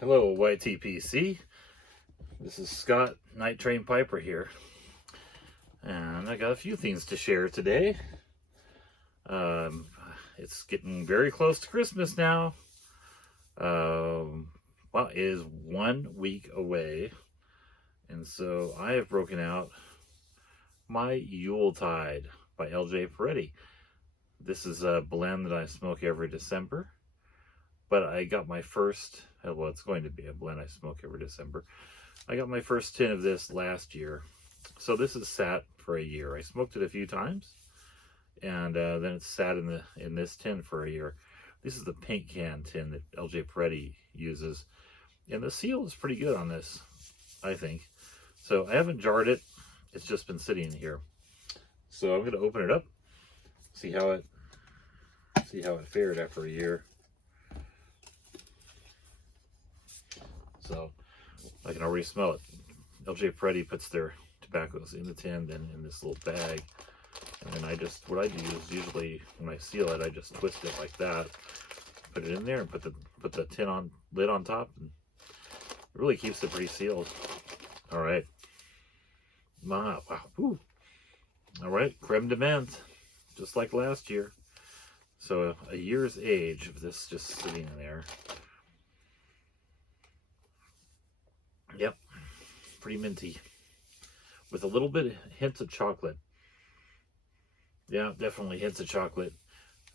Hello, YTPC. This is Scott, Night Train Piper here. And I got a few things to share today. It's getting very close to Christmas now. Well, it is 1 week away. And so I have broken out my Yuletide by LJ Peretti. This is a blend that I smoke every December. But I got my first, well, it's going to be a blend I smoke every December. I got my first tin of this last year. So this is sat for a year. I smoked it a few times, and then it's sat in this tin for a year. This is the paint can tin that LJ Peretti uses. And the seal is pretty good on this, I think. So I haven't jarred it. It's just been sitting here. So I'm going to open it up, see how it fared after a year. So I can already smell it. LJ Peretti puts their tobaccos in the tin, then in this little bag. And then what I do is usually when I seal it, I just twist it like that, put it in there, and put the tin lid on top, and it really keeps it pretty sealed. All right. Wow. Woo. All right, creme de menthe, just like last year. So a year's age of this just sitting in there. Yep, pretty minty, with a little bit of hints of chocolate. Yeah, definitely hints of chocolate.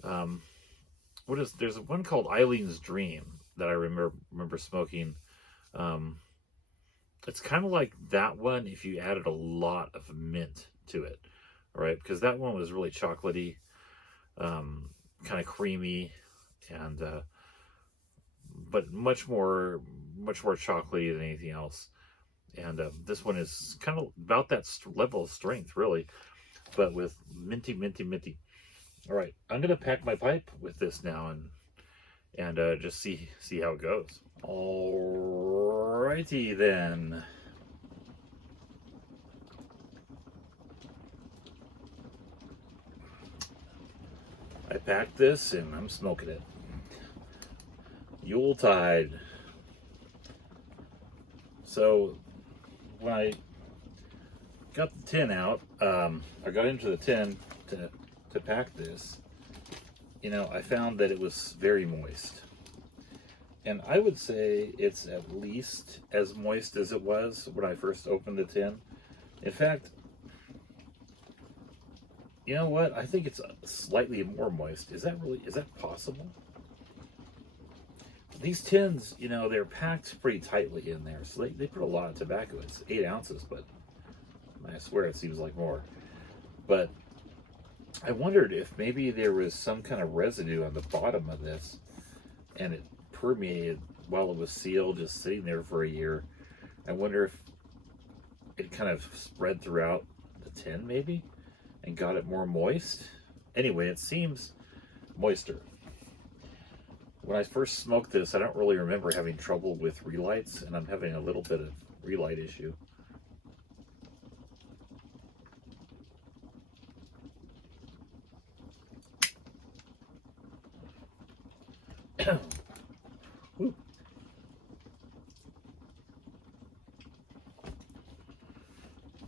There's one called Eileen's Dream that I remember smoking. It's kind of like that one if you added a lot of mint to it, right? Because that one was really chocolatey, kind of creamy, and but much more chocolatey than anything else. And this one is kind of about that level of strength, really, but with minty. All right, I'm gonna pack my pipe with this now and just see how it goes. All righty then. I packed this and I'm smoking it. Yuletide. So when I got the tin out, I got into the tin to pack this, I found that it was very moist. And I would say it's at least as moist as it was when I first opened the tin. In fact, you know what? I think it's slightly more moist. Is that possible? These tins, they're packed pretty tightly in there, so they put a lot of tobacco. It's 8 ounces, but I swear it seems like more. But I wondered if maybe there was some kind of residue on the bottom of this, and it permeated while it was sealed, just sitting there for a year. I wonder if it kind of spread throughout the tin, maybe, and got it more moist. Anyway, it seems moister. When I first smoked this, I don't really remember having trouble with relights, and I'm having a little bit of relight issue.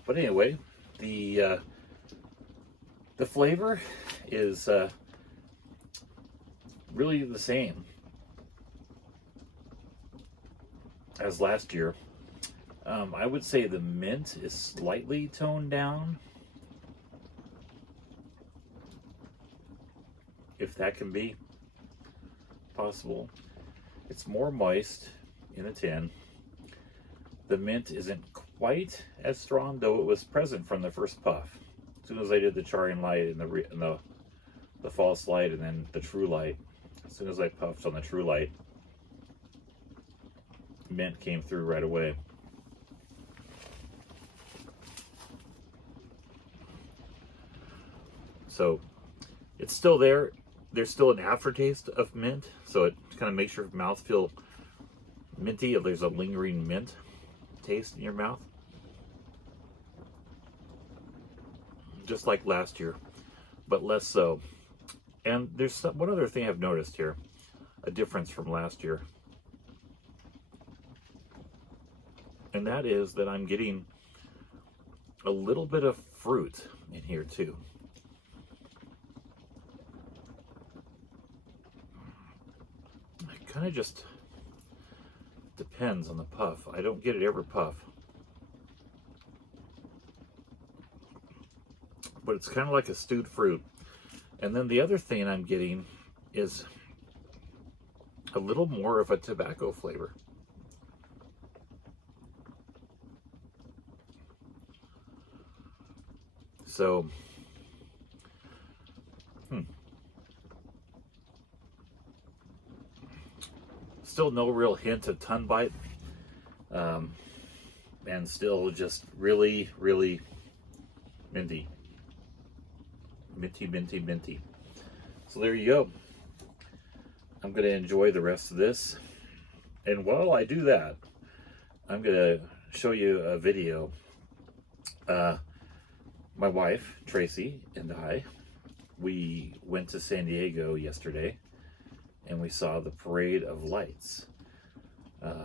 But anyway, the flavor is really the same as last year. I would say the mint is slightly toned down, if that can be possible. It's more moist in a tin. The mint isn't quite as strong, though it was present from the first puff. As soon as I did the charring light and the false light and then the true light, as soon as I puffed on the true light, mint came through right away. So it's still there. There's still an aftertaste of mint, so it kind of makes your mouth feel minty. If there's a lingering mint taste in your mouth, just like last year, but less so. And there's one other thing I've noticed here, a difference from last year. And that is that I'm getting a little bit of fruit in here too. It kind of just depends on the puff. I don't get it every puff. But it's kind of like a stewed fruit. And then the other thing I'm getting is a little more of a tobacco flavor. So, still no real hint of tongue bite. And still just really, really minty. Minty, minty, minty. So there you go. I'm going to enjoy the rest of this. And while I do that, I'm going to show you a video. My wife, Tracy, and I, we went to San Diego yesterday and we saw the Parade of Lights.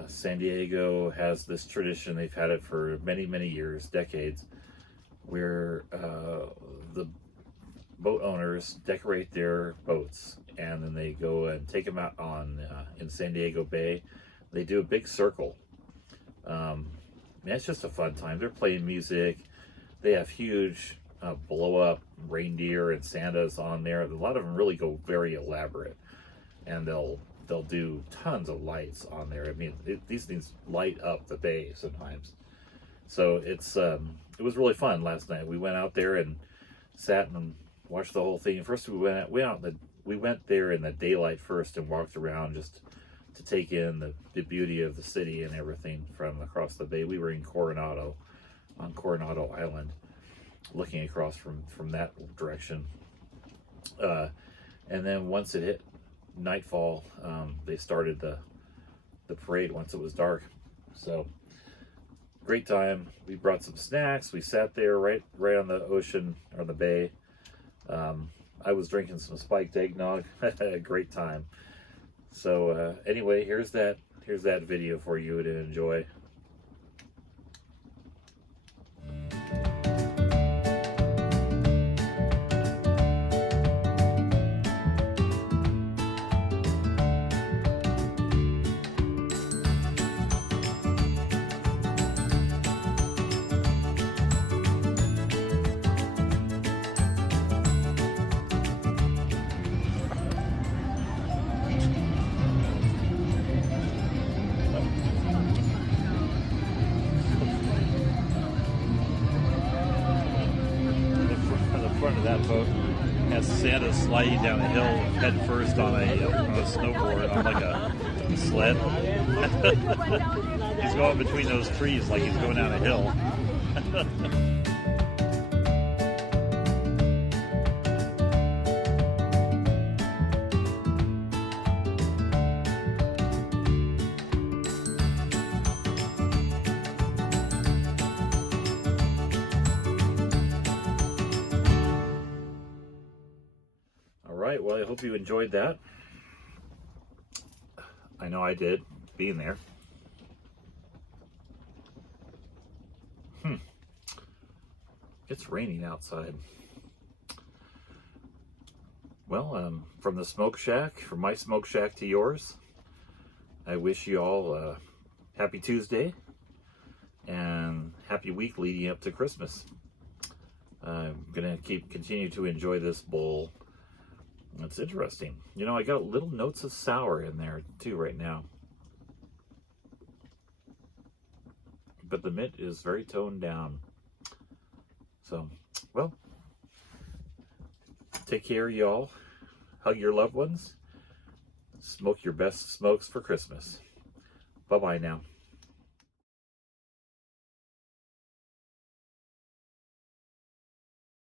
San Diego has this tradition, they've had it for many, many years, decades, where the boat owners decorate their boats and then they go and take them out on in San Diego Bay. They do a big circle. It's just a fun time. They're playing music. They have huge blow-up reindeer and Santas on there. A lot of them really go very elaborate, and they'll do tons of lights on there. I mean, these things light up the bay sometimes. So it's it was really fun last night. We went out there and sat and watched the whole thing. First, we went there in the daylight first and walked around just to take in the beauty of the city and everything from across the bay. We were in Coronado, on Coronado Island, looking across from that direction. And then once it hit nightfall, they started the parade once it was dark. So great time. We brought some snacks. We sat there right on the ocean or the bay. I was drinking some spiked eggnog. A great time. So anyway, here's that video for you to enjoy. Front of that boat has Santa sliding down a hill head first on a snowboard on like a sled. He's going between those trees like he's going down a hill. Alright, well, I hope you enjoyed that. I know I did, being there. It's raining outside. Well, from the smoke shack, from my smoke shack to yours, I wish you all a happy Tuesday and happy week leading up to Christmas. I'm gonna continue to enjoy this bowl. It's interesting. You know, I got little notes of sour in there too right now. But the mint is very toned down. So, well, take care, y'all. Hug your loved ones. Smoke your best smokes for Christmas. Bye-bye now.